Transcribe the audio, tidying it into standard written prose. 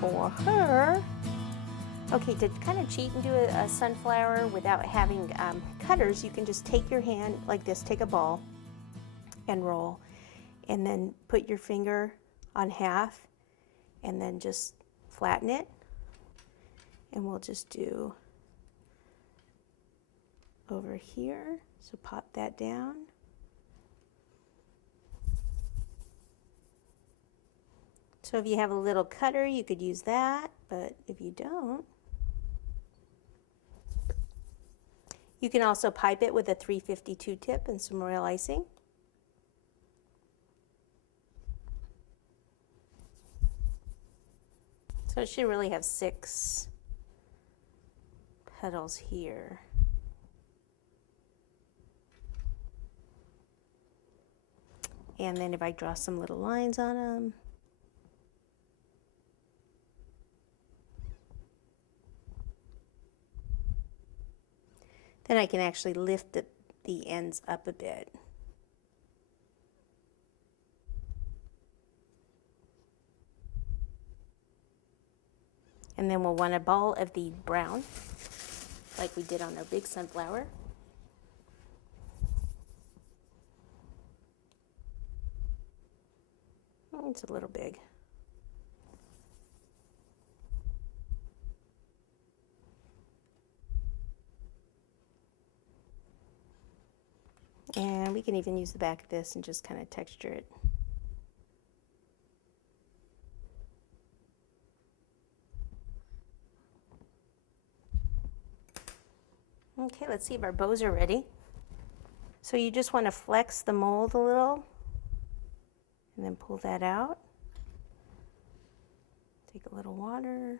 for her. Okay, to kind of cheat and do a sunflower without having cutters, you can just take your hand like this, take a ball and roll, and then put your finger on half and then just flatten it. And we'll just do over here, so pop that down. So if you have a little cutter, you could use that, but if you don't, you can also pipe it with a 352 tip and some royal icing. So it should really have 6 petals here. And then if I draw some little lines on them, then I can actually lift the ends up a bit. And then we'll want a ball of the brown, like we did on our big sunflower. It's a little big. And we can even use the back of this and just kind of texture it. Okay, let's see if our bows are ready. So you just want to flex the mold a little and then pull that out. Take a little water.